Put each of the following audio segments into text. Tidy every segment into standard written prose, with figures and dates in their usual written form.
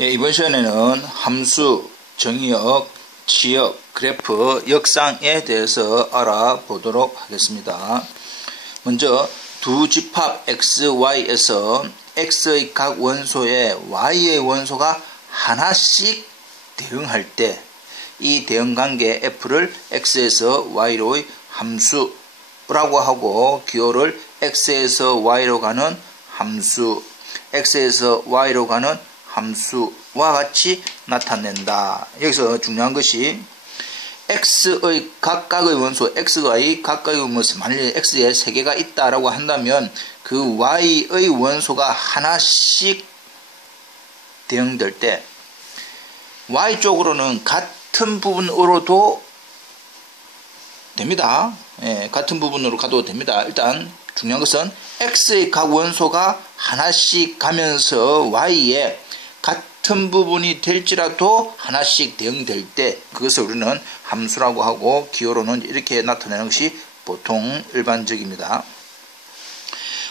예, 이번 시간에는 함수, 정의역, 치역, 그래프, 역상에 대해서 알아보도록 하겠습니다. 먼저 두 집합 x, y에서 x의 각 원소에 y의 원소가 하나씩 대응할 때 이 대응관계 f를 x에서 y로의 함수라고 하고 기호를 x에서 y로 가는 함수, x에서 y로 가는 함수와 같이 나타낸다. 여기서 중요한 것이 x의 각각의 원소, x의 각각의 원소, 만약에 x에 3개가 있다라고 한다면 그 y의 원소가 하나씩 대응될 때 y쪽으로는 같은 부분으로도 됩니다. 예, 같은 부분으로 가도 됩니다. 일단 중요한 것은 x의 각 원소가 하나씩 가면서 y에 같은 부분이 될지라도 하나씩 대응될 때 그것을 우리는 함수라고 하고 기호로는 이렇게 나타내는 것이 보통 일반적입니다.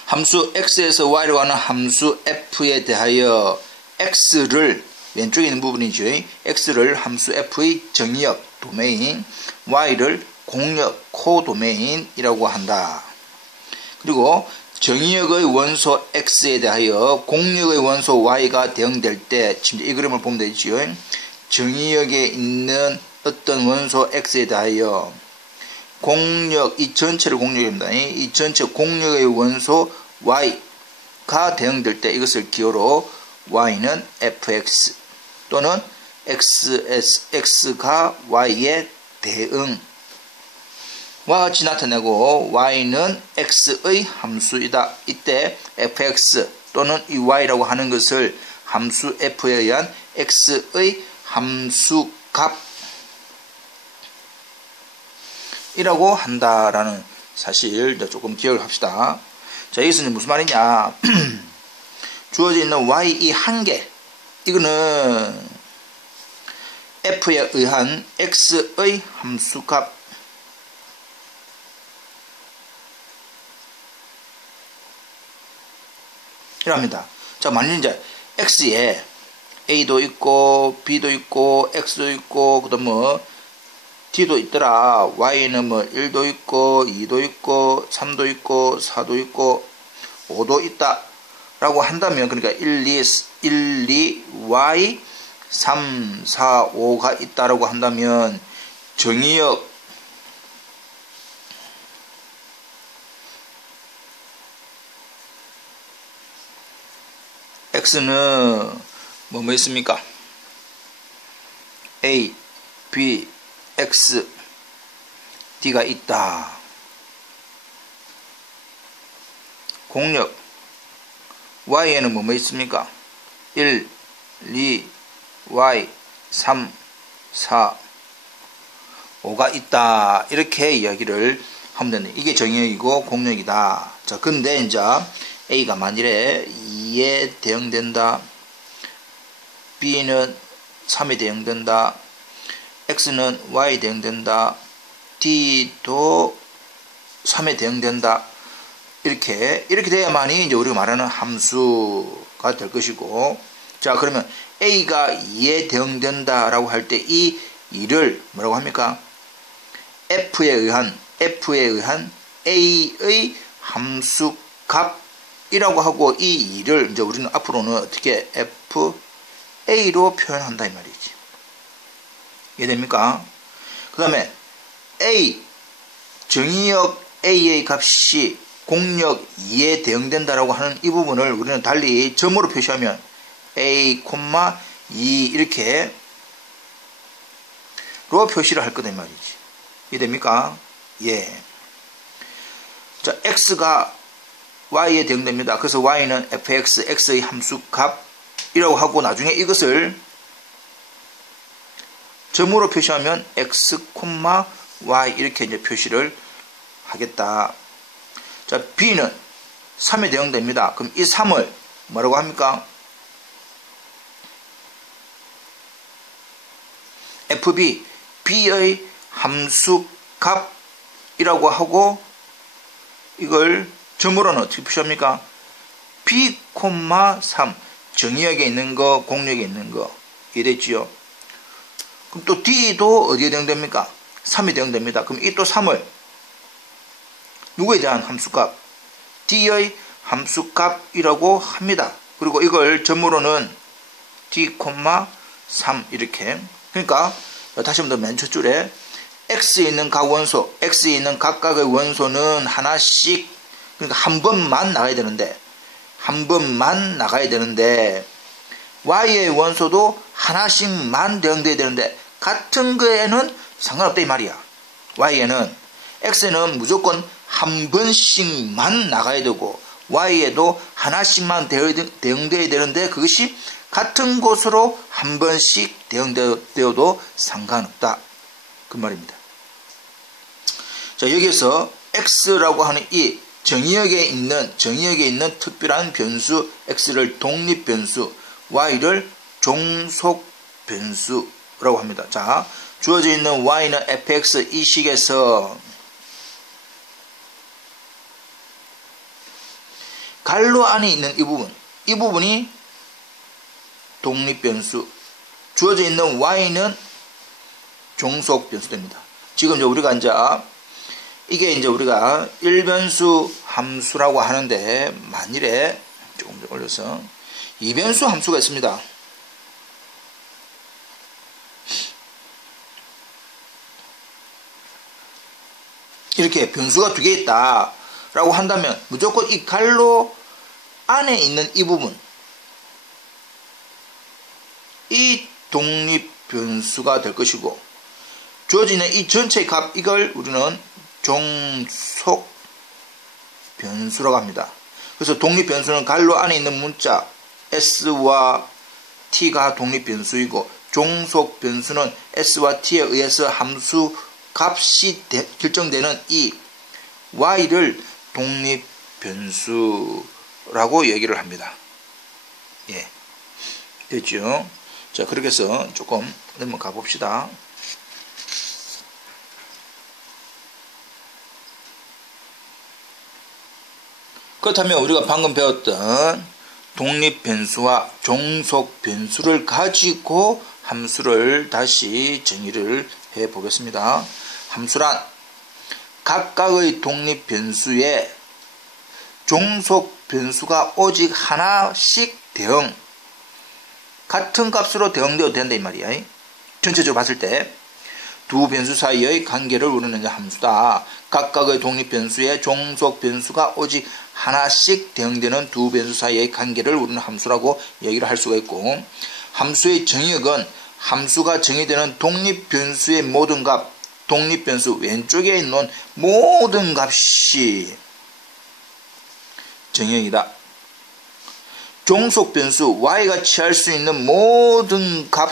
함수 x에서 y로 가는 함수 f에 대하여 x를 왼쪽에 있는 부분이죠. x를 함수 f의 정의역 도메인, y를 공역 코도메인이라고 한다. 그리고 정의역의 원소 x에 대하여 공역의 원소 y가 대응될 때 지금 이 그림을 보면 되죠. 정의역에 있는 어떤 원소 x에 대하여 공역, 이 전체를 공역입니다. 이 전체 공역의 원소 y가 대응될 때 이것을 기호로 y는 fx 또는 x가 y의 대응 와 같이 나타내고 y는 x의 함수이다. 이때 fx 또는 이 y라고 하는 것을 함수 f에 의한 x의 함수값이라고 한다라는 사실 조금 기억을 합시다. 자, 여기서는 무슨 말이냐? 주어져 있는 y 이 한 개, 이거는 f에 의한 x의 함수값 이랍니다. 자, 만일 이제 x에 a도 있고 b도 있고 x도 있고 그다음 뭐 d도 있더라. y는 뭐 1도 있고 2도 있고 3도 있고 4도 있고 5도 있다 라고 한다면, 그러니까 1, 2, y 3, 4, 5가 있다라고 한다면 정의역 x는 뭐 있습니까? a, b, x, d가 있다. 공역 y에는 뭐 있습니까? 1, 2, y, 3, 4, 5가 있다. 이렇게 이야기를 하면 되네. 이게 정의역이고 공역이다. 자, 근데 이제 a가 만일에 2에 대응된다. b는 3에 대응된다. x는 y에 대응된다. d도 3에 대응된다. 이렇게 돼야만이 이제 우리가 말하는 함수가 될 것이고, 자, 그러면 a가 2에 대응된다라고 할 때 이 2를 뭐라고 합니까? f에 의한 a의 함수값이라고 하고, 이 2를 이제 우리는 앞으로는 어떻게 fa로 표현한다 이 말이지. 이해됩니까? 그 다음에 a 정의역 a의 값이 공역 2에 대응된다라고 하는 이 부분을 우리는 달리 점으로 표시하면 a, 2 이렇게 로 표시를 할 거다 이 말이지. 이해됩니까? 예. 자, x가 y에 대응됩니다. 그래서 y는 fx, x의 함수값이라고 하고, 나중에 이것을 점으로 표시하면 x, y 이렇게 이제 표시를 하겠다. 자, b는 3에 대응됩니다. 그럼 이 3을 뭐라고 합니까? fb, b의 함수값이라고 하고, 이걸 점으로는 어떻게 표시합니까? b, 3 정의역에 있는 거, 공역에 있는 거. 이해됐지요? 그럼 또 D도 어디에 대응됩니까? 3이 대응됩니다. 그럼 이 또 3을 누구에 대한 함수값? D의 함수값이라고 합니다. 그리고 이걸 점으로는 D, 3 이렇게. 그러니까 다시 한번 더 맨 첫 줄에 X에 있는 각 원소, X에 있는 각각의 원소는 하나씩, 그러니까 한 번만 나가야 되는데 Y의 원소도 하나씩만 대응돼야 되는데 같은 거에는 상관없다 이 말이야. Y에는, X에는 무조건 한 번씩만 나가야 되고 Y에도 하나씩만 대응돼야 되는데 그것이 같은 곳으로 한 번씩 대응되어도 상관없다. 그 말입니다. 자, 여기서 X라고 하는 이 정의역에 있는 특별한 변수 X를 독립변수, Y를 종속변수라고 합니다. 자, 주어져 있는 Y는 fx 이 식에서 갈로 안에 있는 이 부분이 독립변수, 주어져 있는 Y는 종속변수 됩니다. 지금 이제 우리가 이게 이제 우리가 1변수 함수라고 하는데 만일에 조금 더 올려서 2변수 함수가 있습니다. 이렇게 변수가 두 개 있다 라고 한다면 무조건 이 갈로 안에 있는 이 부분, 이 독립변수가 될 것이고 주어지는 이 전체의 값, 이걸 우리는 종속변수라고 합니다. 그래서 독립변수는 갈로 안에 있는 문자 S와 T가 독립변수이고 종속변수는 S와 T에 의해서 함수 값이 결정되는 이 Y를 독립변수라고 얘기를 합니다. 예, 됐죠? 자, 그렇게 해서 조금 넘어가 봅시다. 그렇다면 우리가 방금 배웠던 독립변수와 종속변수를 가지고 함수를 다시 정의를 해 보겠습니다. 함수란 각각의 독립변수에 종속변수가 오직 하나씩 같은 값으로 대응되어도 된다 이 말이야. 전체적으로 봤을 때 두 변수 사이의 관계를 우리는 함수다. 각각의 독립변수에 종속변수가 오직 하나씩 대응되는 두 변수 사이의 관계를 우리는 함수라고 얘기를 할 수가 있고, 함수의 정의역은 함수가 정의되는 독립변수의 모든 값, 독립변수 왼쪽에 있는 모든 값이 정의역이다. 종속변수 Y가 취할 수 있는 모든 값,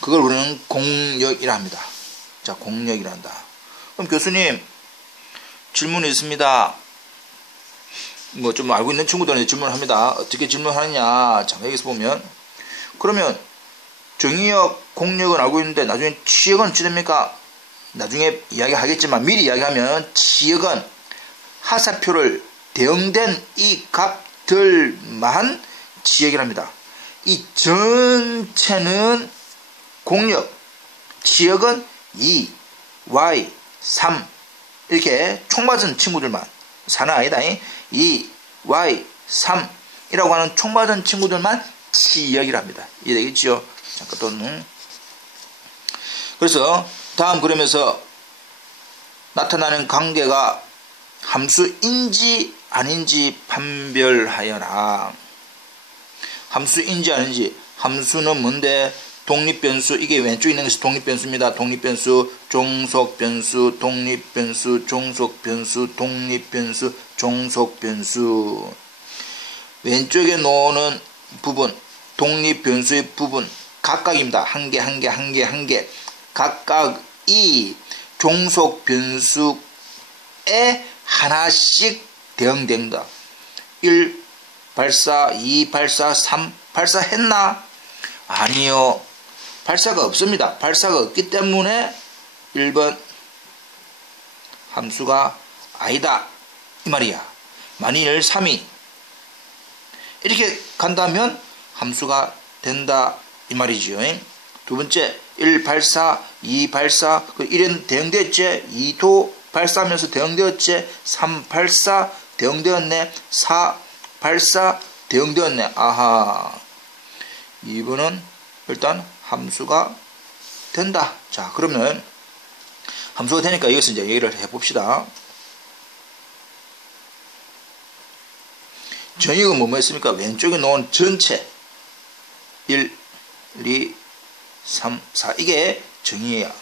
그걸 우리는 공역이라 합니다. 자, 공역이라 한다. 그럼 교수님, 질문이 있습니다. 뭐 좀 알고 있는 친구들한테 질문을 합니다. 어떻게 질문하느냐. 자, 여기서 보면, 그러면 정의역, 공역은 알고 있는데 나중에 취역은 어찌 됩니까? 나중에 이야기하겠지만 미리 이야기하면 취역은 하사표를 대응된 이 값들만 취역이랍니다. 이 전체는 공역, 취역은 2, y, 3 이렇게 총 맞은 친구들만, 4는 아니다. 2, y, 3 이라고 하는 총 맞은 친구들만 취역이랍니다. 이해되겠죠? 잠깐 또는. 그래서 다음 그림에서 나타나는 관계가 함수인지 아닌지 판별하여라. 함수인지 아닌지. 함수는 뭔데? 독립변수, 이게 왼쪽에 있는 것이 독립변수입니다. 독립변수, 종속변수, 독립변수, 종속변수, 독립변수, 종속변수. 왼쪽에 놓는 부분, 독립변수의 부분 각각입니다. 한 개, 한 개, 한 개, 한 개. 각각이 종속변수에 하나씩 대응됩니다. 1 발사, 2 발사, 3 발사했나? 아니요. 발사가 없습니다. 발사가 없기 때문에 1번 함수가 아니다 이 말이야. 만일 3이 이렇게 간다면 함수가 된다 이 말이지요. 두 번째 1 발사 2 발사 1은 대응되었지, 2도 발사하면서 대응되었지, 3 발사 대응되었네, 4 발사 대응되었네. 아하, 2번은 일단 함수가 된다. 자, 그러면 함수가 되니까 이것을 이제 얘기를 해봅시다. 정의가 뭐뭐 했습니까? 왼쪽에 놓은 전체 1, 2, 3, 4 이게 정의야.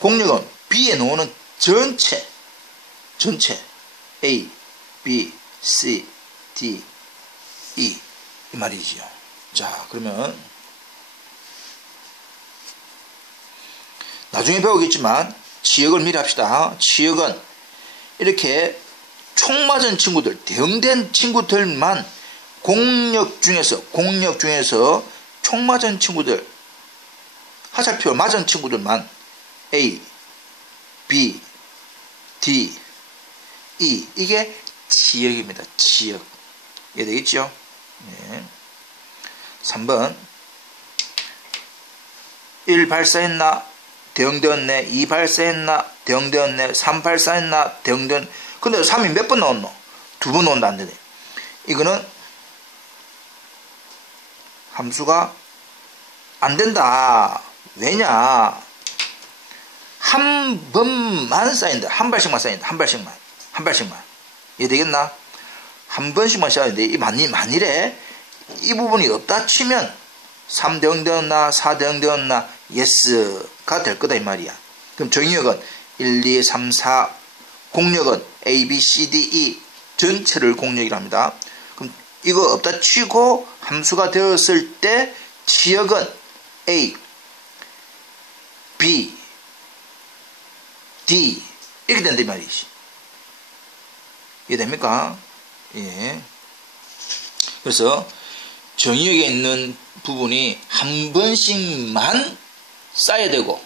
공력은 B에 놓는 전체 A, B, C, D, E 이 말이지요. 자, 그러면 나중에 배우겠지만 치역을 미리 합시다. 치역은 이렇게 총 맞은 친구들, 대응된 친구들만 공력 중에서 총 맞은 친구들, 화살표 맞은 친구들만 A, B, D, E 이게 치역입니다. 치역. 이해되겠죠? 네. 3번 1 발사했나? 대응되었네. 2 발사했나? 대응되었네. 3 발사했나? 대응된. 근데 3이 몇 번 나왔노? 2번 나온다 안 되네. 이거는 함수가 안 된다. 왜냐? 한 번만 쌓인다. 한 발씩만 쌓인다. 한 발씩만. 이해되겠나? 한 번씩만 쌓이는데 이 만일에 이 부분이 없다 치면 3 대응되었나 4 대응되었나 예스가 될 거다 이 말이야. 그럼 정의역은 1, 2, 3, 4 공력은 A, B, C, D, E 전체를 공력이랍니다. 그럼 이거 없다 치고 함수가 되었을 때 치역은 A, B, D 이렇게 된다 이 말이지. 이해됩니까? 예. 그래서 정의역에 있는 부분이 한 번씩만 쌓여야 되고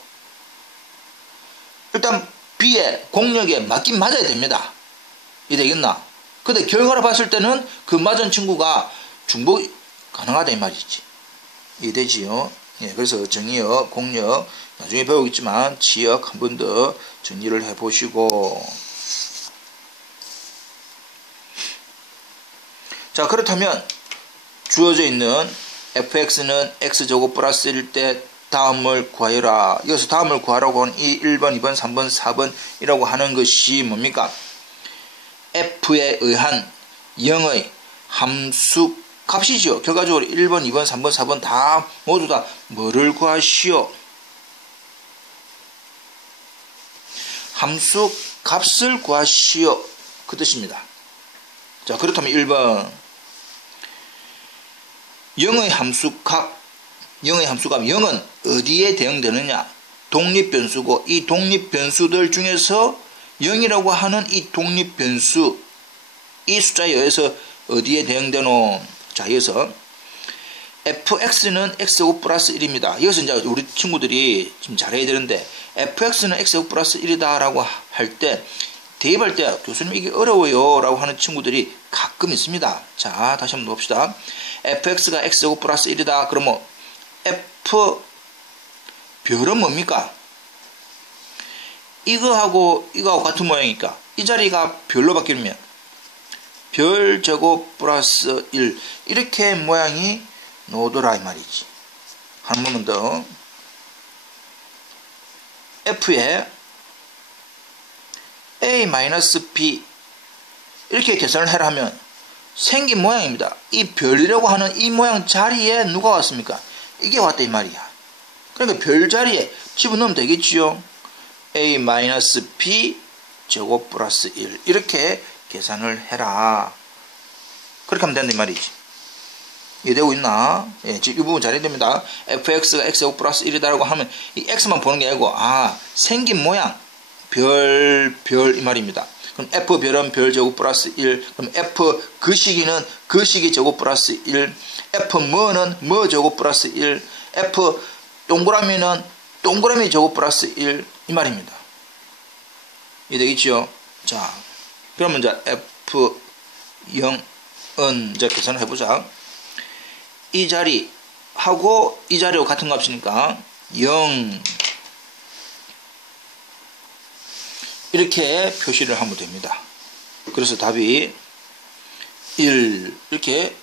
일단 B의 공력에 맞긴 맞아야 됩니다. 이해되겠나? 근데 결과를 봤을 때는 그 맞은 친구가 중복이 가능하다 이 말이지. 이해되지요? 예, 그래서 정의역, 공력 나중에 배우겠지만 치역 한 번 더 정리를 해보시고. 자, 그렇다면 주어져 있는 fx는 x제곱 플러스 1일 때 다음을 구하여라. 여기서 다음을 구하라고 하는 이 1번, 2번, 3번, 4번이라고 하는 것이 뭡니까? f에 의한 0의 함수 값이죠. 결과적으로 1번, 2번, 3번, 4번 다 모두 다 뭐를 구하시오? 함수 값을 구하시오. 그 뜻입니다. 자, 그렇다면 1번 0의 함수값 0은 어디에 대응되느냐? 독립변수고 이 독립변수들 중에서 0이라고 하는 이 독립변수 이 숫자에 의해서 어디에 대응되노? 자, 이어서 fx는 x제곱 플러스 1입니다. 이것은 이제 우리 친구들이 좀 잘해야 되는데 fx는 x제곱 플러스 1이다 라고 할 때 대입할 때 교수님 이게 어려워요 라고 하는 친구들이 가끔 있습니다. 자, 다시 한번 봅시다. fx가 x제곱 플러스 1이다. 그러면 f 별은 뭡니까? 이거하고 같은 모양이니까 이 자리가 별로 바뀌면 별 제곱 플러스 1 이렇게 모양이 나오더라 이 말이지. 한 번만 더. f에 a-b 이렇게 계산을 해라 하면 생긴 모양입니다. 이 별이라고 하는 이 모양 자리에 누가 왔습니까? 이게 왔다 이 말이야. 그러니까 별 자리에 집어넣으면 되겠지요. a-b 제곱 플러스 1 이렇게 계산을 해라. 그렇게 하면 된다 이 말이지. 이해되고 있나? 예, 지금 이 부분 잘해야 됩니다. fx가 x제곱 플러스 1이다라고 하면 이 x만 보는 게 아니고 생긴 모양 별 이 말입니다. 그럼 f별은 별 제곱 플러스 1 그럼 f 그 시기는 그 시기 제곱 플러스 1 f 뭐는 뭐 제곱 플러스 1 f 동그라미는 동그라미 제곱 플러스 1 이 말입니다. 이해되겠죠? 자, 그러면 이제 f 0은 이제 계산을 해보자. 이 자리하고 이 자리하고 같은 값이니까 0 이렇게 표시를 하면 됩니다. 그래서 답이 1 이렇게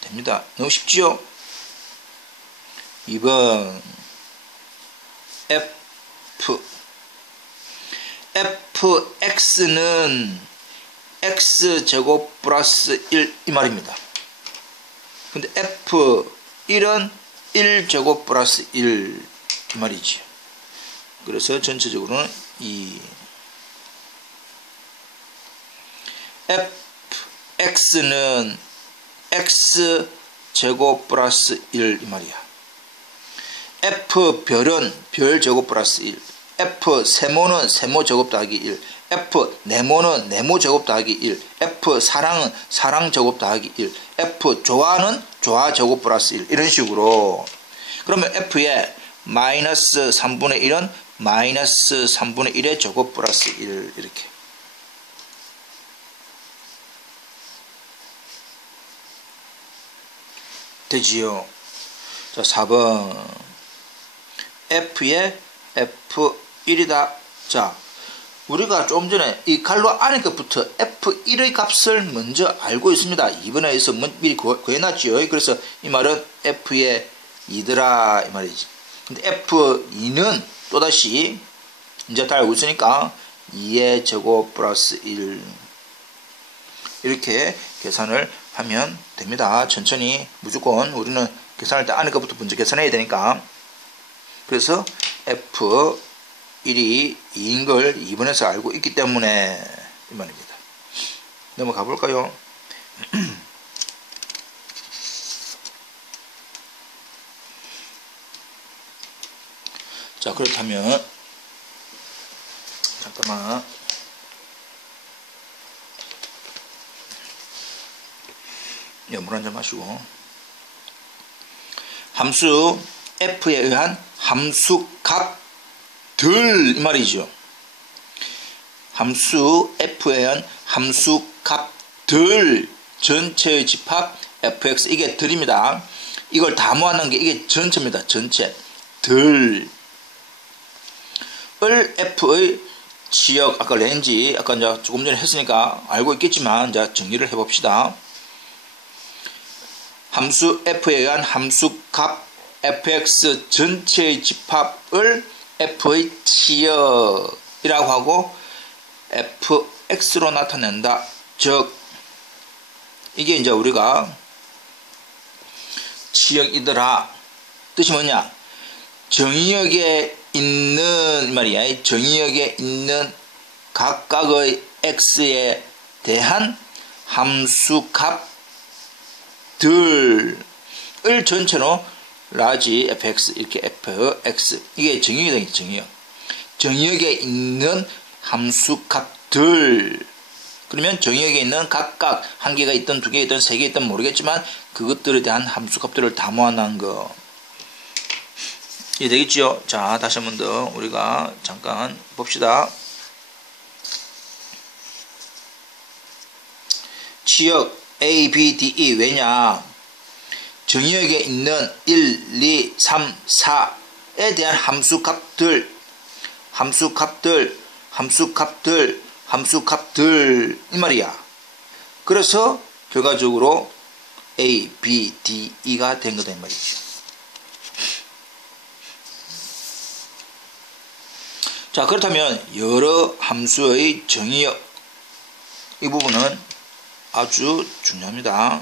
됩니다. 너무 쉽지요? 2번 fx는 x제곱 플러스 1 이 말입니다. 근데 f1은 1제곱 플러스 1 이 말이지. 그래서 전체적으로는 2 fx는 x제곱 플러스 1 이 말이야. f별은 별제곱 플러스 1 f세모는 세모제곱 더하기 1 f네모는 네모제곱 더하기 1 f사랑은 사랑제곱 더하기 1 f조화는 조화제곱 플러스 1 이런 식으로. 그러면 f의 마이너스 3분의 1은 마이너스 3분의 1의 제곱 플러스 1 이렇게. 되지요. 자, 4번 f의 f1이다. 자, 우리가 좀 전에 이 갈로 안의 것부터 f1의 값을 먼저 알고 있습니다. 2번에서 미리 구해놨지요. 그래서 이 말은 f의 2더라 이 말이지. 근데 f2는 또다시 이제 다 알고 있으니까 2의 제곱 플러스 1 이렇게 계산을 하면 됩니다. 천천히 무조건 우리는 계산할 때 안의 것부터 먼저 계산해야 되니까. 그래서 f1이 2인 걸 2번에서 알고 있기 때문에 이 말입니다. 넘어가 볼까요? 자, 그렇다면 잠깐만. 물 한잔 마시고. 함수 f에 의한 함수 값들 이 말이죠. 함수 f에 의한 함수 값들 전체의 집합 fx 이게 들입니다. 이걸 다 모아놓은 게 이게 전체입니다. 전체 들 을 f의 지역 아까 렌지 아까 이제 조금 전에 했으니까 알고 있겠지만 이제 정리를 해봅시다. 함수 f에 의한 함수 값 fx 전체의 집합을 f의 치역이라고 하고 fx로 나타낸다. 즉 이게 이제 우리가 치역이더라. 뜻이 뭐냐? 정의역에 있는 말이야. 정의역에 있는 각각의 x에 대한 함수 값들을 전체로 라지 fx 이렇게 fx 이게 정의역이 되겠죠. 정의역. 정의역에 있는 함수 값들. 그러면 정의역에 있는 각각 한 개가 있든 두 개 있든 세 개 있든 모르겠지만 그것들에 대한 함수 값들을 다 모아놓은 거. 이해 되겠죠? 자, 다시 한 번 더 우리가 잠깐 봅시다. 지역 A, B, D, E 왜냐? 정의역에 있는 1, 2, 3, 4에 대한 함수값들 이 말이야. 그래서 결과적으로 A, B, D, E가 된 거다 이 말이죠. 자, 그렇다면 여러 함수의 정의역 이 부분은 아주 중요합니다.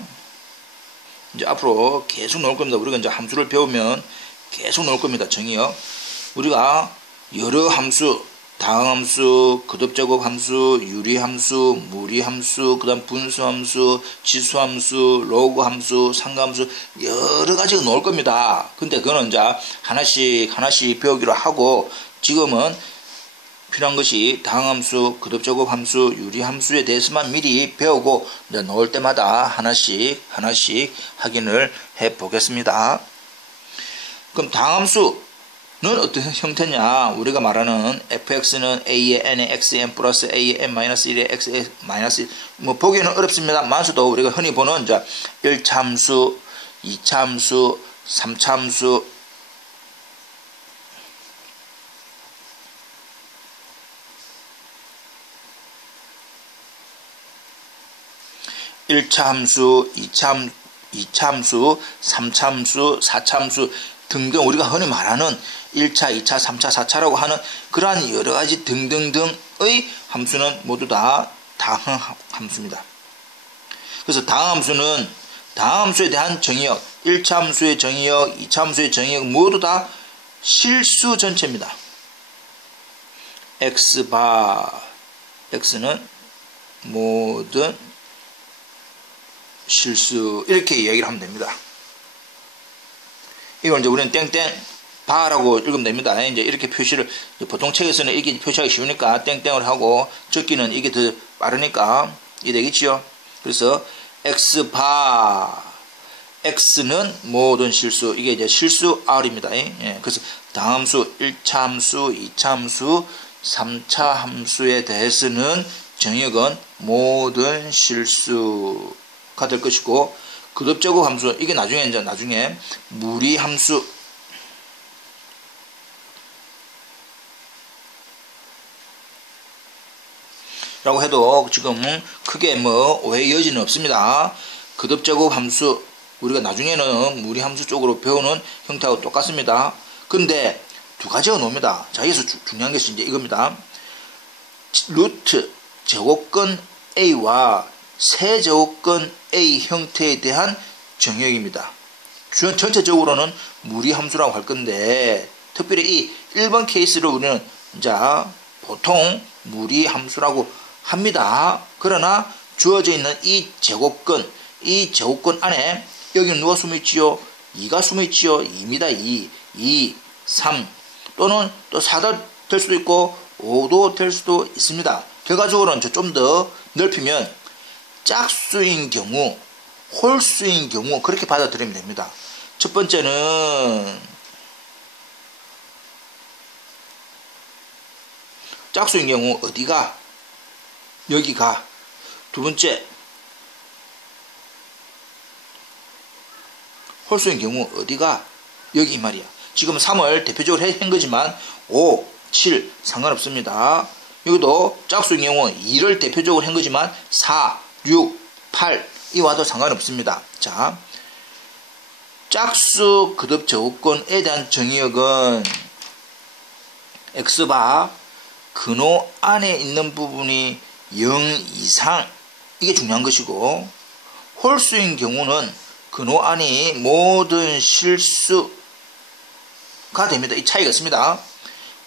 이제 앞으로 계속 나올 겁니다. 우리가 이제 함수를 배우면 계속 나올 겁니다. 정의역. 우리가 여러 함수, 다항함수, 거듭제곱 함수, 유리함수, 무리함수, 그 다음 분수함수, 지수함수, 로그함수, 상가함수 여러 가지가 나올 겁니다. 근데 그거는 이제 하나씩 배우기로 하고 지금은 필요한 것이 다항함수, 거듭제곱 함수, 유리함수에 대해서만 미리 배우고 이제 나올 때마다 하나씩 확인을 해 보겠습니다. 그럼 다항함수 어떤 형태냐? 우리가 말하는 fx는 a의 n의 xn 플러스 a의 n 마이너스 1의 x의 마이너스 1. 뭐 보기에는 어렵습니다만서도 우리가 흔히 보는 이제 1참수, 2참수, 3참수, 1참수, 2참수, 3참수, 4참수 등등 우리가 흔히 말하는 1차, 2차, 3차, 4차라고 하는 그러한 여러가지 등등등의 함수는 모두 다 다항함수입니다. 그래서 다항함수는 다항함수에 대한 정의역, 1차 함수의 정의역, 2차 함수의 정의역 모두 다 실수 전체입니다. x는 모든 실수 이렇게 이야기를 하면 됩니다. 이걸 이제 우리는 땡땡 바라고 읽으면 됩니다. 이제 이렇게 표시를 보통 책에서는 이게 표시하기 쉬우니까 땡땡을 하고 적기는 이게 더 빠르니까 이게 되겠지요. 그래서 x는 모든 실수 이게 이제 실수 R입니다. 예, 그래서 다함수 1차 함수, 2차 함수, 3차 함수에 대해서는 정의역은 모든 실수가 될 것이고 그룹제곱 함수 이게 나중에 무리 함수 라고 해도 지금 크게 뭐 오해 여지는 없습니다. 그룹제곱 함수 우리가 나중에는 무리 함수 쪽으로 배우는 형태하고 똑같습니다. 근데 두 가지가 나옵니다. 자, 여기서 중요한 것이 이제 이겁니다. 루트 제곱근 A와 세제곱근 A 형태에 대한 정의역입니다. 전체적으로는 무리 함수라고 할 건데 특별히 이 1번 케이스를 우리는 이제 보통 무리 함수라고 합니다. 그러나 주어져 있는 이 제곱근 안에 여기는 누가 숨어있지요? 2가 숨어있지요. 2입니다. 2, 3 또는 또 4도 될 수도 있고 5도 될 수도 있습니다. 결과적으로는 좀 더 넓히면 짝수인 경우, 홀수인 경우 그렇게 받아들이면 됩니다. 첫 번째는 짝수인 경우 어디가? 여기가. 두 번째 홀수인 경우 어디가? 여기 이 말이야. 지금 3을 대표적으로 한 거지만 5, 7 상관없습니다. 여기도 짝수인 경우 2를 대표적으로 한 거지만 4, 6, 8 이와도 상관없습니다. 자, 짝수 그룹 제곱근에 대한 정의역은 x바 근호 안에 있는 부분이 0 이상 이게 중요한 것이고 홀수인 경우는 근호 안이 모든 실수가 됩니다. 이 차이가 있습니다.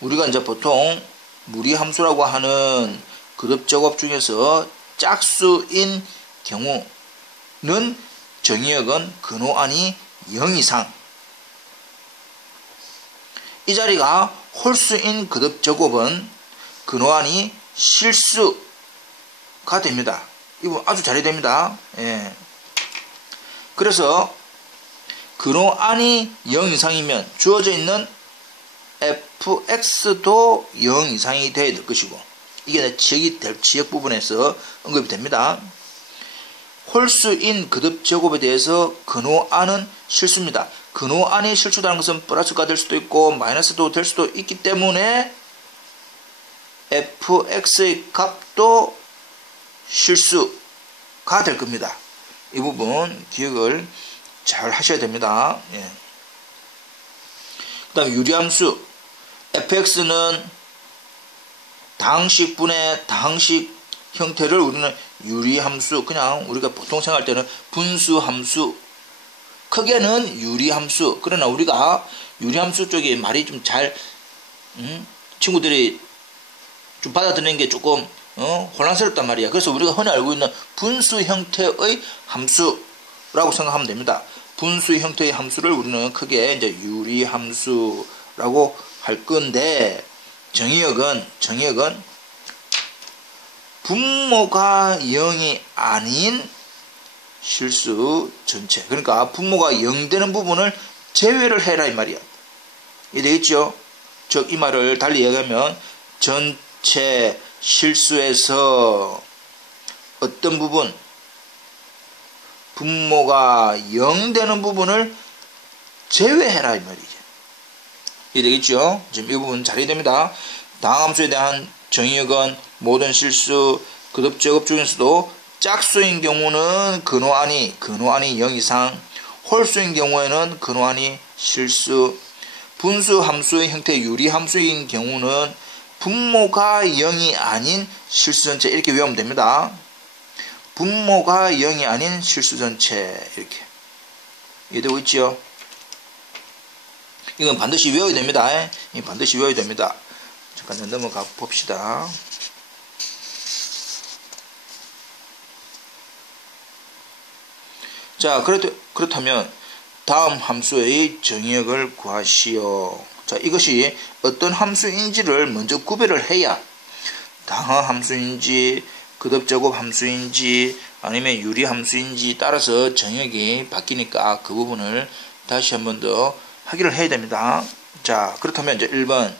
우리가 이제 보통 무리함수라고 하는 그룹 제곱 중에서 짝수인 경우는 정의역은 근호 안이 0 이상 이 자리가 홀수인 그룹 제곱은 근호 안이 실수가 됩니다. 이거 아주 잘해야 됩니다. 예. 그래서 근호 안이 0 이상이면 주어져 있는 fx도 0 이상이 되어야 될 것이고 이게 지역 부분에서 언급이 됩니다. 홀수인 그룹 제곱에 대해서 근호 안은 실수입니다. 근호 안이 실수라는 것은 플러스가 될 수도 있고 마이너스도 될 수도 있기 때문에 fx의 값도 실수가 될 겁니다. 이 부분 기억을 잘 하셔야 됩니다. 예. 그 다음에 유리함수 fx는 다항식분의 다항식 형태를 우리는 유리함수 그냥 우리가 보통 생각할 때는 분수함수 크게는 유리함수 그러나 우리가 유리함수 쪽에 말이 좀 잘 친구들이 좀 받아들이는 게 조금 혼란스럽단 말이야. 그래서 우리가 흔히 알고 있는 분수 형태의 함수라고 생각하면 됩니다. 분수 형태의 함수를 우리는 크게 이제 유리함수라고 할 건데 정의역은 분모가 0이 아닌 실수 전체 그러니까 분모가 0 되는 부분을 제외를 해라 이 말이야. 이해되겠죠? 즉 이 말을 달리 얘기하면 전체 실수에서 어떤 부분, 분모가 0 되는 부분을 제외해라 이 말이죠. 이해되겠죠? 지금 이 부분 잘 이해됩니다. 다항함수에 대한 정의역은 모든 실수, 그룹 제곱 중에서도 짝수인 경우는 근호안이 0 이상, 홀수인 경우에는 근호안이 실수, 분수 함수의 형태 유리함수인 경우는 분모가 0이 아닌 실수 전체 이렇게 외우면 됩니다. 분모가 0이 아닌 실수 전체 이렇게 이해되고 있죠? 이건 반드시 외워야 됩니다. 반드시 외워야 됩니다. 잠깐 넘어가 봅시다. 자, 그렇다면 다음 함수의 정의역을 구하시오. 자, 이것이 어떤 함수인지를 먼저 구별을 해야 다항 함수인지 그룹제곱 함수인지 아니면 유리 함수인지 따라서 정의역이 바뀌니까 그 부분을 다시 한 번 더 확인을 해야 됩니다. 자, 그렇다면 이제 1번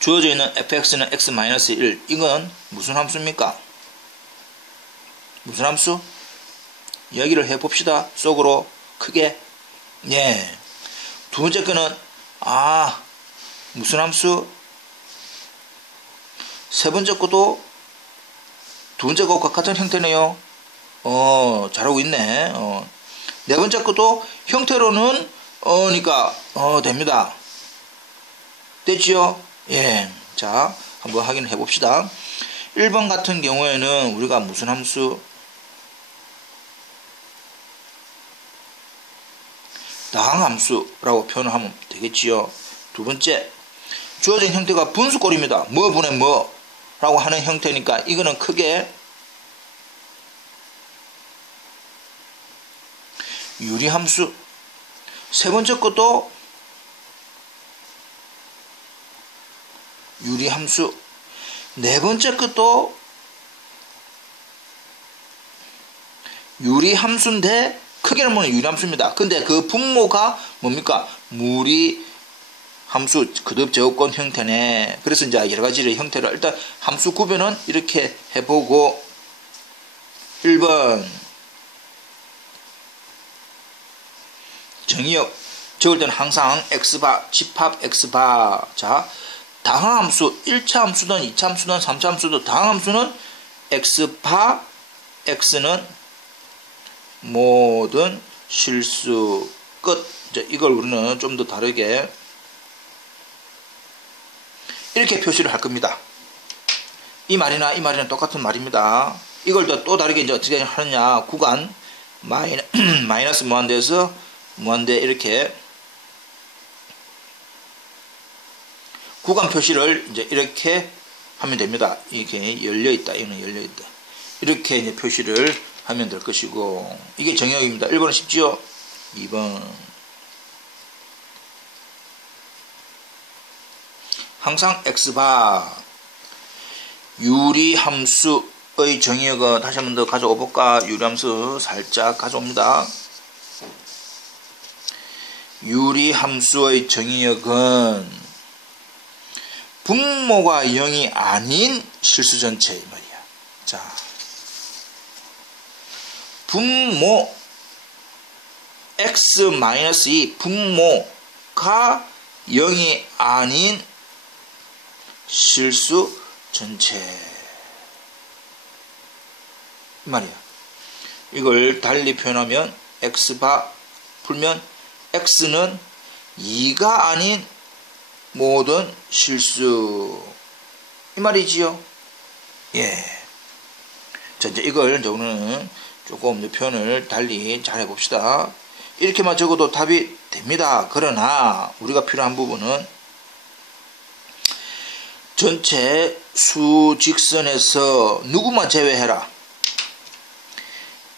주어져 있는 fx는 x-1 이건 무슨 함수입니까? 무슨 함수? 이야기를 해봅시다. 속으로 크게. 예. 두 번째 거는 무슨 함수? 세 번째 것도 두 번째 것과 같은 형태네요. 잘하고 있네. 네 번째 것도 형태로는 됩니다. 됐지요? 예. 자, 한번 확인해 봅시다. 1번 같은 경우에는 우리가 무슨 함수? 다항함수라고 표현을 하면 되겠지요. 두 번째, 주어진 형태가 분수꼴입니다. 뭐 분의 뭐 라고 하는 형태니까 이거는 크게 유리함수. 세 번째 것도 유리함수. 네 번째 것도 유리함수인데 크게는 뭐는 유리함수입니다. 근데 그 분모가 뭡니까? 무리함수, 그룹 제곱권 형태네. 그래서 이제 여러 가지의 형태를 일단 함수 구별은 이렇게 해보고 1번 정의역 적을 때는 항상 x바, 집합 x바. 자, 다항함수 1차 함수든 2차 함수든 3차 함수든 다항함수는 x바, x는 모든 실수 끝. 이제 이걸 우리는 좀 더 다르게 이렇게 표시를 할 겁니다. 이 말이나 이 말이랑 똑같은 말입니다. 이걸 또 다르게 이제 어떻게 하느냐. 구간 마이너스 무한대에서 무한대 이렇게 구간 표시를 이제 이렇게 하면 됩니다. 이게 열려있다. 이거는 열려있다. 이렇게 이제 표시를 하면 될 것이고, 이게 정의역입니다. 1번은 쉽지요? 2번. 항상 x바 유리함수의 정의역은 다시 한 번 더 가져오 볼까? 유리함수 살짝 가져옵니다. 유리함수의 정의역은 분모가 0이 아닌 실수 전체 이 말이야. 자, 분모 x-2 분모가 0이 아닌 실수 전체 이 말이야. 이걸 달리 표현하면 x바 풀면 x는 2가 아닌 모든 실수 이 말이지요. 예. 자, 이제 이걸 이제 오늘은 조금 표현을 달리 잘 해봅시다. 이렇게만 적어도 답이 됩니다. 그러나 우리가 필요한 부분은 전체 수직선에서 누구만 제외해라.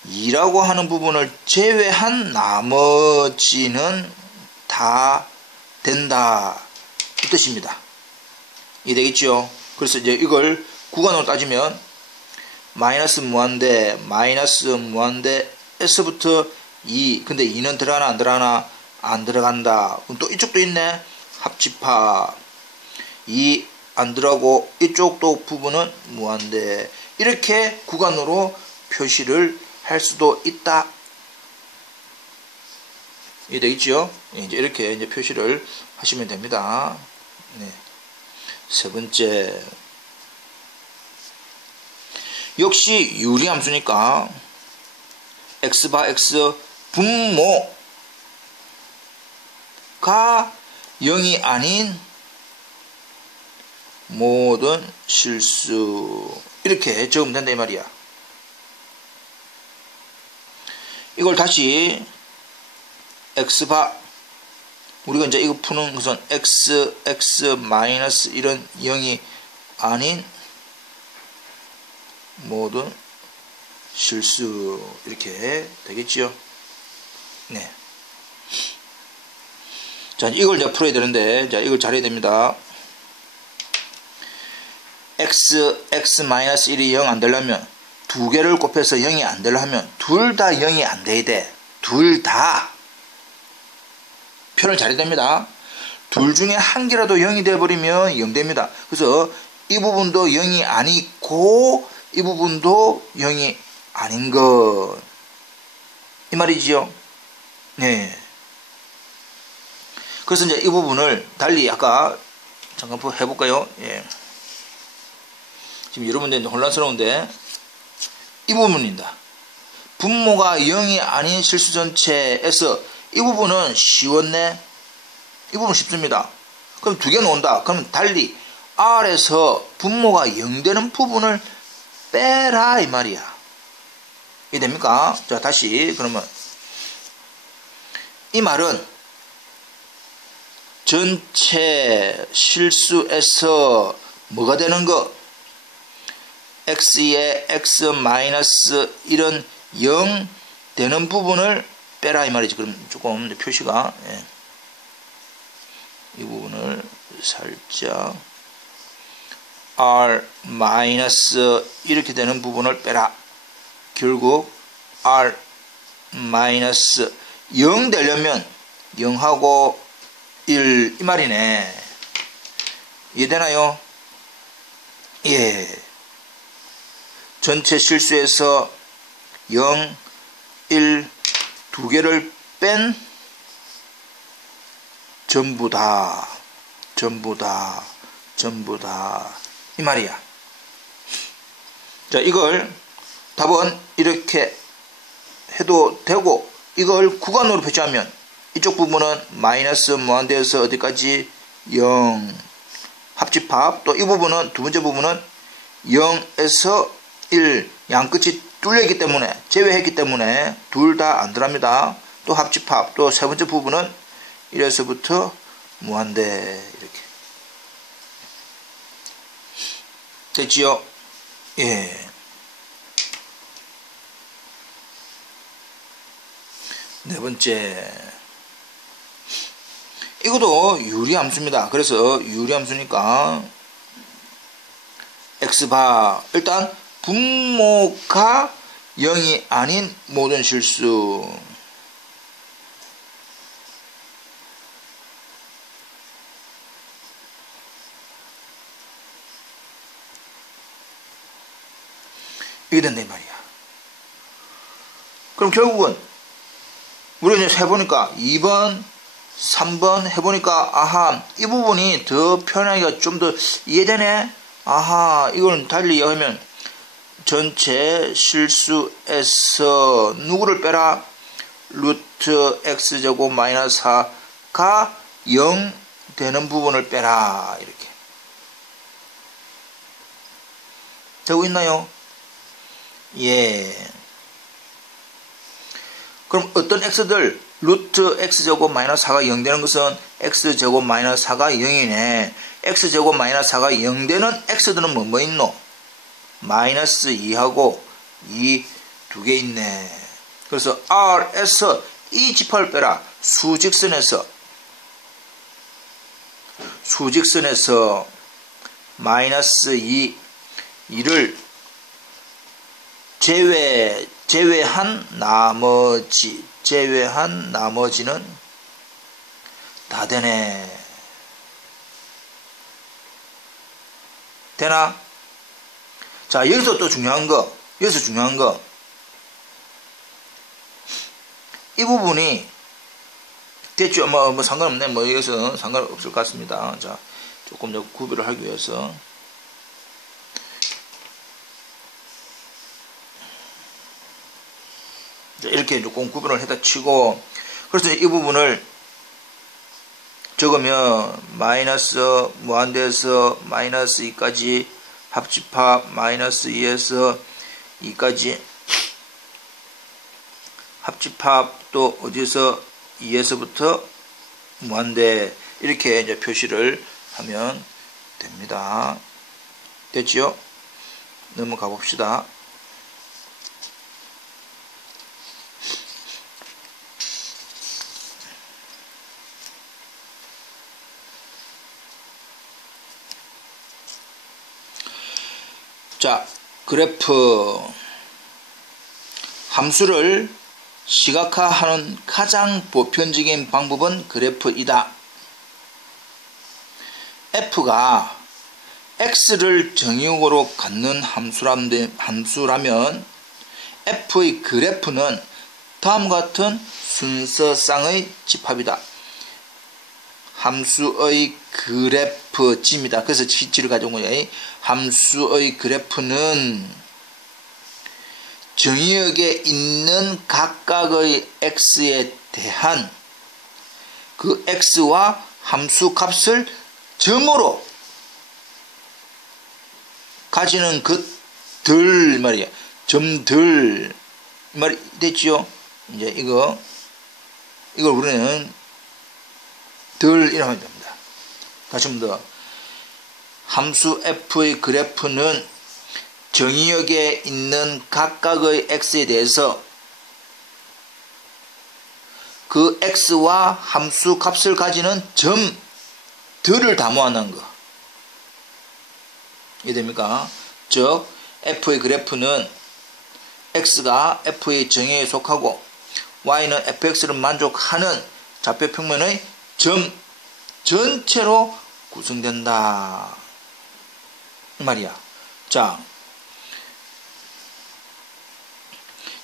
2라고 하는 부분을 제외한 나머지는 다 된다. 이 뜻입니다. 이해되겠죠? 그래서 이제 이걸 구간으로 따지면 마이너스 무한대, 마이너스 무한대, s부터 2. 근데 2는 들어가나 안 들어가나? 안 들어간다. 그럼 또 이쪽도 있네. 합집합. 2 안 들어가고 이쪽도 부분은 무한대. 이렇게 구간으로 표시를 할 수도 있다. 이해되겠죠? 이제 이렇게 이제 표시를 하시면 됩니다. 네. 세 번째. 역시 유리함수니까 x바 x 분모가 0이 아닌 모든 실수. 이렇게 적으면 된다 이 말이야. 이걸 다시 x바 우리가 이제 이거 푸는 것은 x 마이너스 이런 0이 아닌 모든 실수. 이렇게 되겠지요. 네. 자, 이걸 이제 풀어야 되는데, 자, 이걸 잘해야 됩니다. x 마이너스 1이 0 안 되려면 두 개를 곱해서 0이 안 되려면 둘 다 0이 안 돼야 돼. 둘 다. 표현을 잘해야 됩니다. 둘 중에 한 개라도 0이 되어버리면 0 됩니다. 그래서 이 부분도 0이 아니고 이 부분도 0이 아닌 것. 이 말이지요. 네. 그래서 이제 이 부분을 달리 아까 잠깐 해볼까요? 예. 지금 여러분들 혼란스러운데 이 부분입니다. 분모가 0이 아닌 실수 전체에서 이 부분은 쉬웠네. 이 부분 쉽습니다. 그럼 두 개 놓은다. 그럼 달리 R에서 분모가 0 되는 부분을 빼라 이 말이야. 이해됩니까? 자, 다시 그러면 이 말은 전체 실수에서 뭐가 되는 거? x의 x 마이너스 이런 0 되는 부분을 빼라 이 말이지. 그럼 조금 표시가 예. 이 부분을 살짝 r 마이너스 이렇게 되는 부분을 빼라. 결국 r 마이너스 0 되려면 0하고 1 이 말이네. 이해되나요? 예. 전체 실수에서 0, 1, 두 개를 뺀 전부 다 이 말이야. 자, 이걸 답은 이렇게 해도 되고 이걸 구간으로 표시하면 이쪽 부분은 마이너스 무한대에서 어디까지 0 합집합. 또 이 부분은 두 번째 부분은 0에서 1 양끝이 뚫려있기 때문에 제외했기 때문에 둘 다 안 들어갑니다. 또 합집합. 또 세 번째 부분은 1에서부터 무한대. 이렇게 됐지요? 예. 네 번째. 이것도 유리함수입니다. 그래서 유리함수니까 x바 일단 분모가 0이 아닌 모든 실수. 이게 된다 이 말이야. 그럼 결국은 우리가 이제 해보니까 2번 3번 해보니까 아하 이 부분이 더 편하기가 좀 더 이해되네. 아하 이걸 달리 하면 전체 실수에서 누구를 빼라? 루트 x제곱 마이너스 4가 0 되는 부분을 빼라. 이렇게 되고 있나요? 예. 그럼 어떤 x들 루트 x제곱 마이너스 4가 0 되는 것은 x제곱 마이너스 4가 0이네. x제곱 마이너스 4가 0 되는 x들은 뭐 있노? 마이너스 2하고 2 두 개 있네. 그래서 R에서 이 집합을 빼라. 수직선에서 마이너스 2를 제외한 나머지는 다 되네. 되나? 자, 여기서 또 중요한 거, 이 부분이 됐죠? 뭐 상관없네. 뭐 여기서 상관없을 것 같습니다. 자, 조금 더 구별을 하기 위해서. 자, 이렇게 조금 구분을 해다 치고, 그래서 이 부분을 적으면 마이너스 무한대에서 마이너스 2까지 합집합 마이너스 2에서 2까지 합집합 또 어디서 2에서부터 무한대 이렇게 이제 표시를 하면 됩니다. 됐지요? 넘어가 봅시다. 자, 그래프 함수를 시각화하는 가장 보편적인 방법은 그래프이다. f가 x를 정의역으로 갖는 함수라면 f의 그래프는 다음과 같은 순서상의 집합이다. 함수의 그래프 G입니다. 그래서 G를 가져온 거예요. 함수의 그래프는 정의역에 있는 각각의 x에 대한 그 x와 함수 값을 점으로 가지는 것들 말이야. 점들 말이 됐지요? 이제 이걸 우리는 들 이라고 하면 됩니다. 다시 한 번 더. 함수 f의 그래프는 정의역에 있는 각각의 x에 대해서 그 x와 함수 값을 가지는 점들을 담아하는 거. 이해됩니까? 즉 f의 그래프는 x가 f의 정의에 속하고 y는 fx를 만족하는 좌표평면의 점 전체로 구성된다. 이 말이야. 자,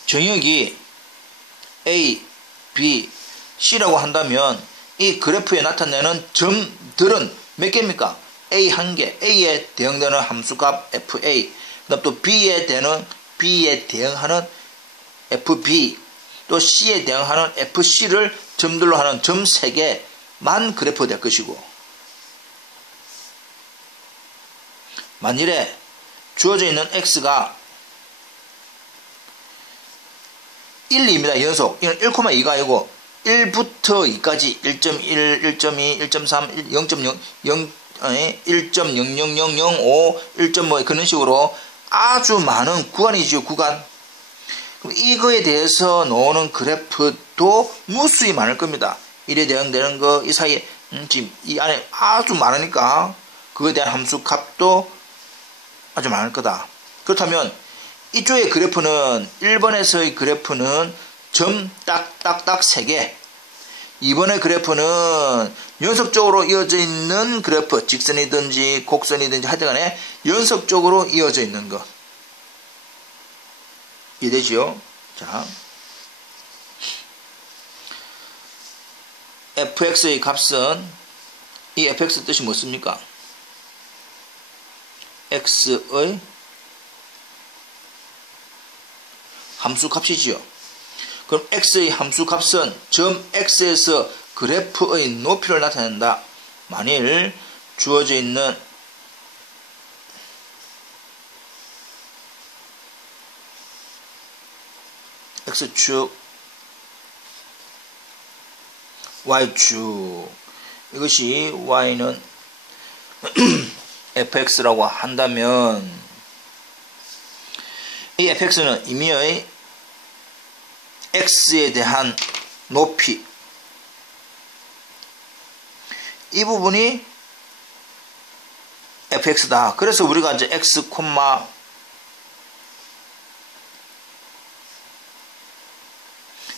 정의역이 A, B, C라고 한다면 이 그래프에 나타내는 점들은 몇 개입니까? A 한 개, A에 대응되는 함수값 FA, 그다음 또 B에 대응하는 FB, 또 C에 대응하는 FC를 점들로 하는 점 3개만 그래프가 될 것이고, 만일에 주어져 있는 X가 1, 2입니다. 연속. 이건 1,2가 아니고 1부터 2까지 1.1, 1.2, 1.3, 0.0, 1.000005, 1.5 그런 식으로 아주 많은 구간이죠. 구간. 그럼 이거에 대해서 나오는 그래프도 무수히 많을 겁니다. 1에 대응되는 거 이 사이에 지금 이 안에 아주 많으니까 그거에 대한 함수 값도 아주 많을 거다. 그렇다면 이쪽의 그래프는 1번에서의 그래프는 점 딱딱딱 3개, 2번의 그래프는 연속적으로 이어져 있는 그래프, 직선이든지 곡선이든지 하여튼간에 연속적으로 이어져 있는 것. 이해되지요? 자, fx의 값은 이 fx 뜻이 무엇입니까? x의 함수 값이지요. 그럼 x의 함수 값은 점 x에서 그래프의 높이를 나타낸다. 만일 주어져 있는 x축, y축, 이것이 y는 fx라고 한다면 이 fx는 임의의 x에 대한 높이, 이 부분이 fx다. 그래서 우리가 이제 x,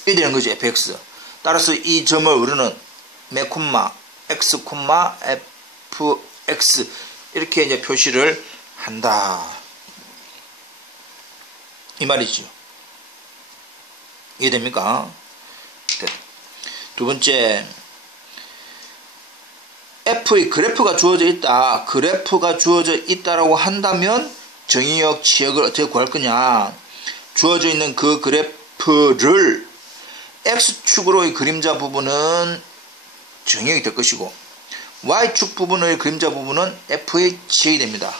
이 되는 거죠. fx. 따라서 이 점을 우리는 몇 콤마 x, fx 이렇게 이제 표시를 한다. 이 말이죠. 이해됩니까? 네. 두 번째, f의 그래프가 주어져 있다. 그래프가 주어져 있다라고 한다면 정의역, 치역을 어떻게 구할 거냐. 주어져 있는 그 그래프를 x축으로의 그림자 부분은 정의역이 될 것이고 y축 부분의 그림자 부분은 f의 치역이 됩니다.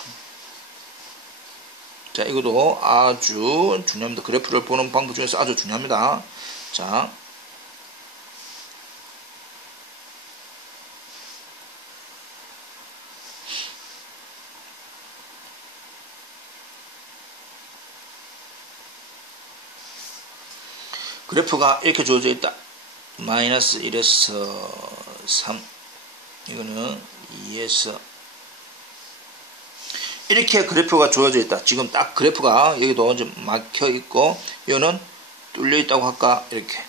자, 이것도 아주 중요합니다. 그래프를 보는 방법 중에서 아주 중요합니다. 자, 그래프가 이렇게 주어져 있다. 마이너스 1에서 3, 이거는 2에서 이렇게 그래프가 주어져 있다. 지금 딱 그래프가 여기도 좀 막혀 있고 이거는 뚫려 있다고 할까. 이렇게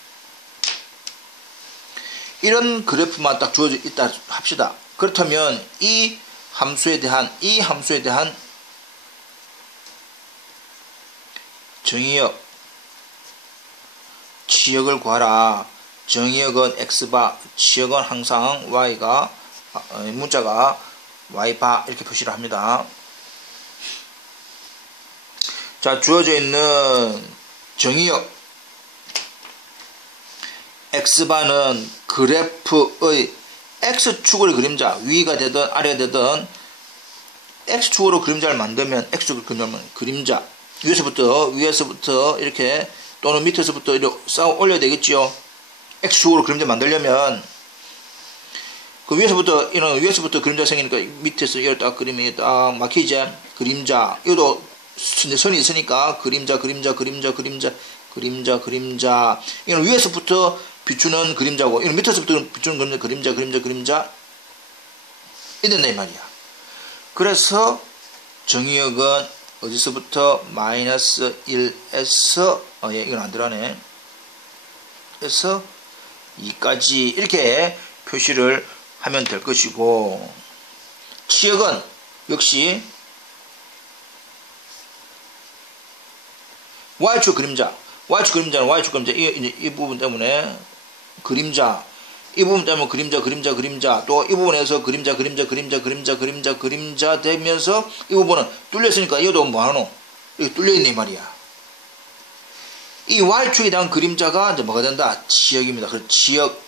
이런 그래프만 딱 주어져 있다 합시다. 그렇다면 이 함수에 대한 정의역, 치역을 구하라. 정의역은 x바, 치역은 항상 y가 문자가 y바 이렇게 표시를 합니다. 자, 주어져 있는 정의역 x바는 그래프의 x축으로 그림자, 위가 되든 아래가 되든 x축으로 그림자를 만들면 x축으로 그림자 위에서부터 이렇게 또는 밑에서부터 이렇게 쌓아 올려야 되겠지요. x축으로 그림자 만들려면 그 위에서부터 그림자 생기니까 밑에서 이걸 딱 그리면 딱 막히지. 그림자, 이것도 선이 있으니까 그림자 이건 위에서부터 비추는 그림자고 이건 밑에서부터 비추는 그림자 이런다 이 말이야. 그래서 정의역은 어디서부터 마이너스 1에서 이건 안 들어가네. 그래서 2까지 이렇게 표시를 하면 될 것이고, 치역은 역시 y축 그림자는 이 부분 때문에 그림자, 이 부분 때문에 그림자 또 이 부분에서 그림자 되면서 이 부분은 뚫렸으니까 이것도 뭐하노? 여기 뚫려있네 이 말이야. 이 y축에 대한 그림자가 이제 뭐가 된다? 치역입니다. 그 치역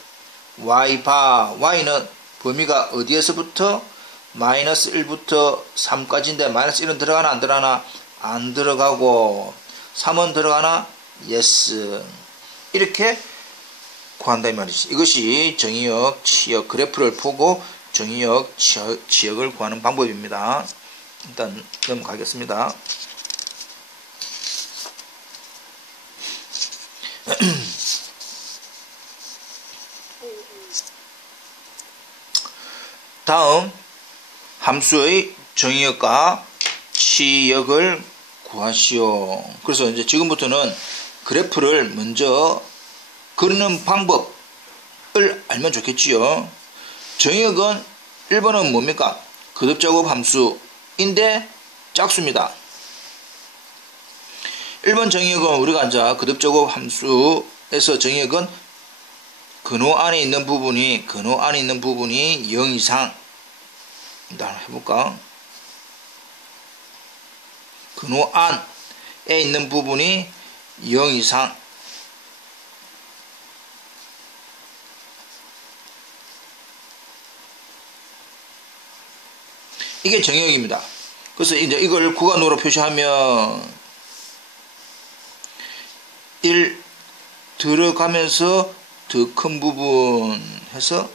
y바, y는 범위가 어디에서부터? 마이너스 1부터 3까지인데 마이너스 1은 들어가나 안 들어가나? 안 들어가고 3은 들어가나? yes. 이렇게 구한다 이 말이지. 이것이 정의역, 치역, 그래프를 보고 정의역, 치역을 구하는 방법입니다. 일단 넘어가겠습니다. 다음 함수의 정의역과 치역을 구하시오. 그래서 이제 지금부터는 그래프를 먼저 그리는 방법을 알면 좋겠지요. 정의역은 1번은 뭡니까? 거듭작업 함수인데 짝수입니다. 1번 정의역은 우리가 이제 거듭작업 함수에서 정의역은 근호 안에 있는 부분이 0 이상. 일단 해볼까? 근호 안에 있는 부분이 0 이상. 이게 정의역입니다. 그래서 이제 이걸 구간으로 표시하면 1 들어가면서 더 큰 부분 해서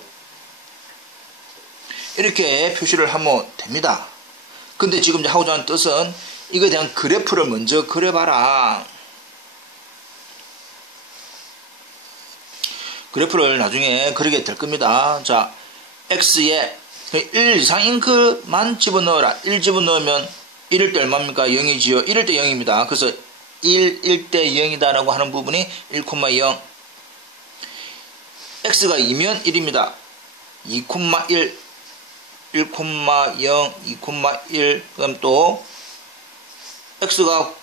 이렇게 표시를 하면 됩니다. 근데 지금 하고자 하는 뜻은 이거에 대한 그래프를 먼저 그려봐라. 그래프를 나중에 그리게 될 겁니다. 자, x에 1 이상인 것만 집어넣어라. 1 집어넣으면 1일 때 얼마입니까? 0이지요. 1일 때 0입니다. 그래서 1일 때 0이다 라고 하는 부분이 1,0. x가 2면 1입니다. 2,1, 1,0, 2,1, 그 다음 또 x가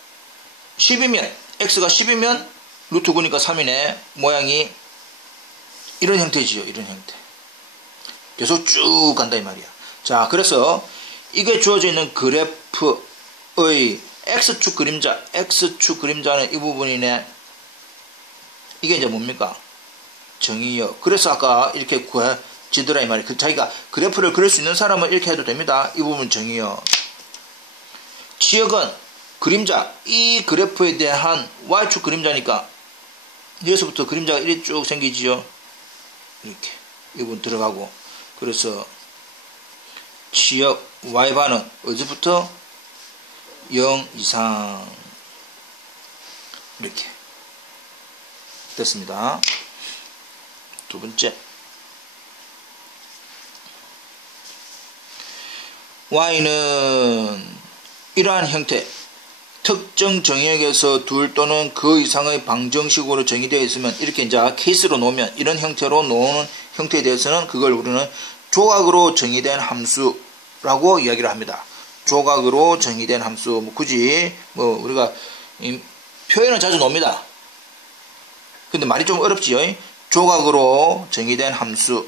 10이면 루트 9니까 3이네. 모양이 이런 형태지요. 이런 형태. 계속 쭉 간다 이 말이야. 자, 그래서 이게 주어져 있는 그래프의 x축 그림자는 이 부분이네. 이게 이제 뭡니까? 정의역. 그래서 아까 이렇게 구해지더라 이 말이야. 자기가 그래프를 그릴 수 있는 사람은 이렇게 해도 됩니다. 이 부분 정의역. 지역은 그림자, 이 그래프에 대한 y축 그림자니까 여기서부터 그림자가 이렇게 쭉 생기지요. 이렇게 이 부분 들어가고. 그래서 지역 y바는 어디부터 0 이상 이렇게 됐습니다. 두 번째, y는 이러한 형태, 특정 정의역에서 둘 또는 그 이상의 방정식으로 정의되어 있으면 이렇게 이제 케이스로 놓으면 이런 형태로 놓는 형태에 대해서는 그걸 우리는 조각으로 정의된 함수라고 이야기를 합니다. 조각으로 정의된 함수. 굳이 우리가 표현은 자주 놓습니다. 근데 말이 좀 어렵지요. 조각으로 정의된 함수라고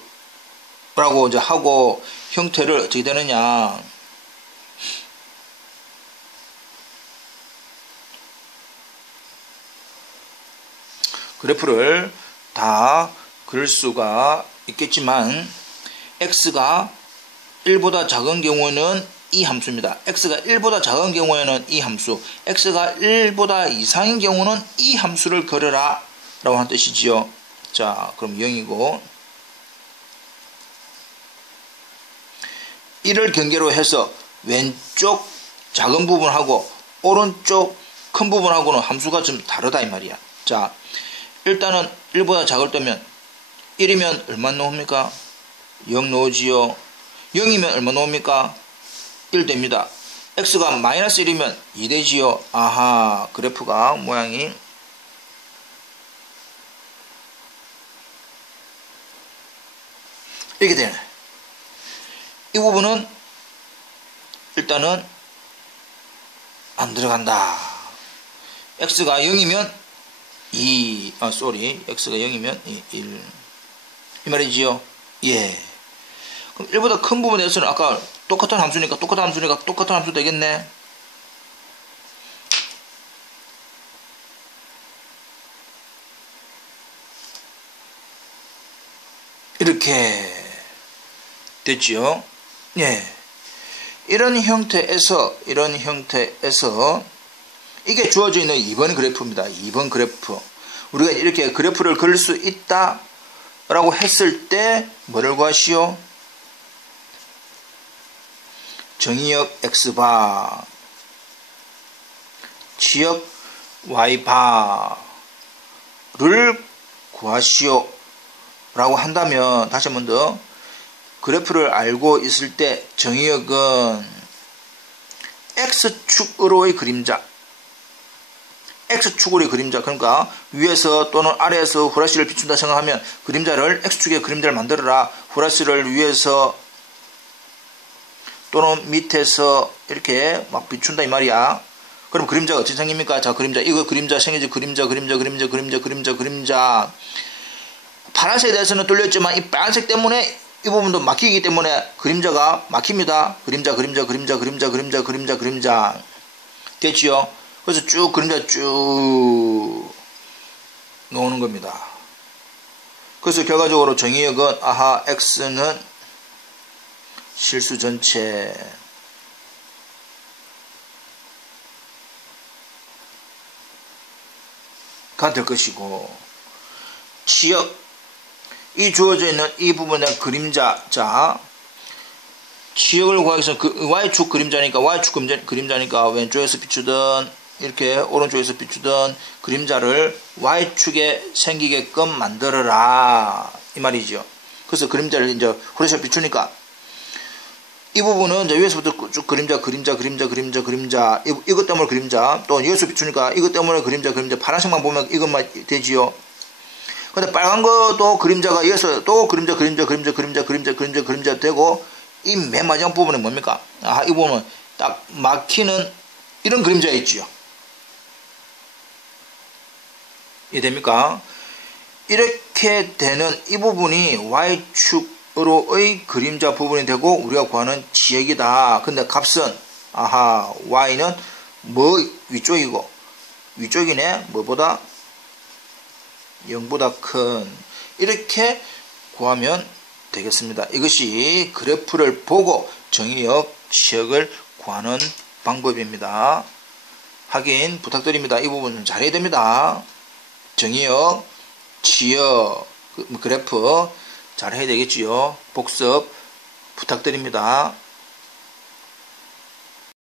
이제 하고 형태를 어떻게 되느냐. 그래프를 다 그릴 수가 있겠지만 x가 1보다 작은 경우에는 이 함수입니다. x가 1보다 작은 경우에는 이 함수, x가 1보다 이상인 경우는 이 함수를 걸어라 라고 하는 뜻이지요. 자, 그럼 0이고 이를 경계로 해서 왼쪽 작은 부분하고 오른쪽 큰 부분하고는 함수가 좀 다르다 이 말이야. 자, 일단은 1보다 작을 때면 1이면 얼마 나옵니까? 0 나오지요. 0이면 얼마 나옵니까? 1 됩니다. x가 마이너스 1이면 2 되지요. 아하, 그래프가 모양이 이렇게 되네. 이 부분은 일단은 안 들어간다. x가 0이면 2, x가 0이면 1. 이 말이지요? 예. 그럼 1보다 큰 부분에서는 아까 똑같은 함수니까 똑같은 함수 되겠네. 이렇게 됐지요? 예. 이런 형태에서 이게 주어져 있는 2번 그래프입니다. 2번 그래프. 우리가 이렇게 그래프를 그릴 수 있다 라고 했을 때 뭐를 구하시오? 정의역 x바, 지역 y바를 구하시오 라고 한다면, 다시 한 번 더, 그래프를 알고 있을 때 정의역은 x축으로의 그림자, x축으로의 그림자, 그러니까 위에서 또는 아래에서 후라시를 비춘다 생각하면 그림자를 x축의 그림자를 만들어라. 후라시를 위에서 또는 밑에서 이렇게 막 비춘다 이 말이야. 그럼 그림자가 어떻게 생깁니까? 자, 그림자, 이거 그림자 생기지. 그림자. 파란색에 대해서는 뚫렸지만 이 빨간색 때문에 이 부분도 막히기 때문에 그림자가 막힙니다. 그림자. 됐지요? 그래서 쭉 그림자 쭉 놓는 겁니다. 그래서 결과적으로 정의역은 아하 x는 실수 전체가 될 것이고, 지역, 이 주어져 있는 이 부분의 그림자, 자, 지역을 구하기 위해서 그 y축 그림자니까 왼쪽에서 비추던 이렇게 오른쪽에서 비추던 그림자를 y축에 생기게끔 만들어라 이 말이죠. 그래서 그림자를 이제 후레쉬가 비추니까 이 부분은 이제 위에서부터 쭉 그림자 이것 때문에 그림자, 또 여기서 비추니까 이것 때문에 그림자 파란색만 보면 이것만 되지요. 근데 빨간 것도 그림자가 이어서 또 그림자 되고, 이 맨 마지막 부분은 뭡니까? 이 부분은 딱 막히는 이런 그림자 있지요. 이해됩니까? 이렇게 되는 이 부분이 y축으로의 그림자 부분이 되고 우리가 구하는 지역이다. 근데 값은 y는 뭐 위쪽이고 위쪽이네 뭐보다 0보다 큰 이렇게 구하면 되겠습니다. 이것이 그래프를 보고 정의역 지역을 구하는 방법입니다. 확인 부탁드립니다. 이 부분 잘해야 됩니다. 정의역 지역 그래프 잘 해야 되겠지요. 복습 부탁드립니다.